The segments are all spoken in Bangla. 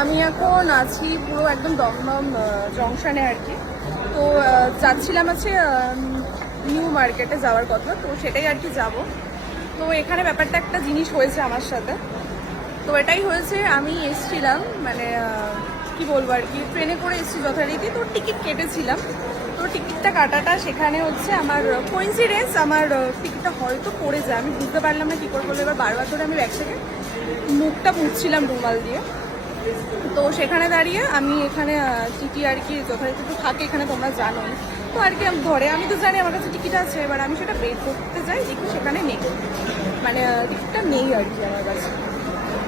আমি এখন আছি পুরো একদম দমদম জংশনে আর কি। তো যাচ্ছিলাম আছে নিউ মার্কেটে যাওয়ার কথা, তো সেটাই আর কি যাব। তো এখানে ব্যাপারটা একটা জিনিস হয়েছে আমার সাথে। তো এটাই হয়েছে, আমি এসছিলাম মানে কি বলবো আর কি, ট্রেনে করে এসছি যথারীতি। তো টিকিট কেটেছিলাম, তো টিকিটটা কাটাটা সেখানে হচ্ছে আমার কোইন্সিডেন্স, আমার টিকিটটা হয়তো পড়ে যায়, আমি বুঝতে পারলাম না কী করে বললো। এবার বারবার ধরে আমি ব্যাগ থেকে মুখটা মুছছিলাম রুমাল দিয়ে। তো সেখানে দাঁড়িয়ে আমি এখানে টিটি আর কি যথারীতি তো থাকে এখানে, তোমরা জানোই। তো আর কি আমি ধরে, আমি তো জানি আমার কাছে টিকিট আছে, এবার আমি সেটা বের করতে যাই, দেখি সেখানে নেই, মানে টিকিটটা নেই আর কি আমার কাছে।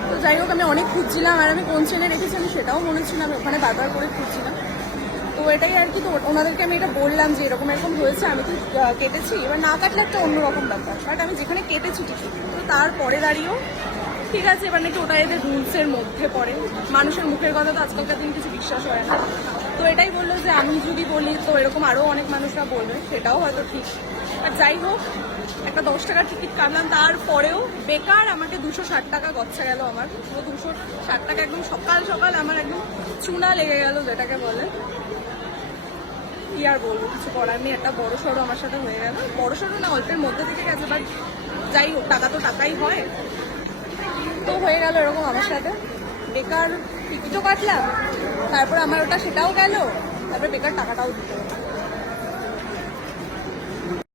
তো যাই হোক, আমি অনেক খুঁজছিলাম, আর আমি কোন ট্রেনে রেখেছি আমি সেটাও মনে ছিল, আমি ওখানে বারবার করে খুঁজছিলাম। তো এটাই আর কি। তো ওনাদেরকে আমি এটা বললাম যে এরকম এরকম হয়েছে, আমি তো কেটেছি, এবার না কাটলে একটা অন্যরকম ব্যাপার, বাট আমি যেখানে কেটেছি টিকিট, তো তারপরে দাঁড়িয়েও ঠিক আছে। এবার নাকি ওটা এদের রুলসের মধ্যে পড়ে, মানুষের মুখের কথা তো আজকালকার দিন কিছু বিশ্বাস হয় না। তো এটাই বললো যে আমি যদি বলি তো এরকম আরও অনেক মানুষরা বলবে, সেটাও হয়তো ঠিক। আর যাই হোক, একটা 10 টাকার টিকিট কাটলাম, তারপরেও বেকার আমাকে 260 টাকা গচ্ছা গেল। আমার পুরো 260 টাকা একদম সকাল সকাল আমার একদম চুনা লেগে গেল, যেটাকে বলে। কি আর বলবো, কিছু করার নেই। একটা বড় সড়ো আমার সাথে হয়ে গেল, বড় সড়ো না অল্পের মধ্যে থেকে গেছে, বাট যাই হোক, টাকা তো টাকাই হয়। তো হয়ে গেল এরকম আমার সাথে, বেকার টিকিটও কাটলাম, তারপর আমার ওটা সেটাও গেল, তারপরে বেকার টাকাটাও দিতে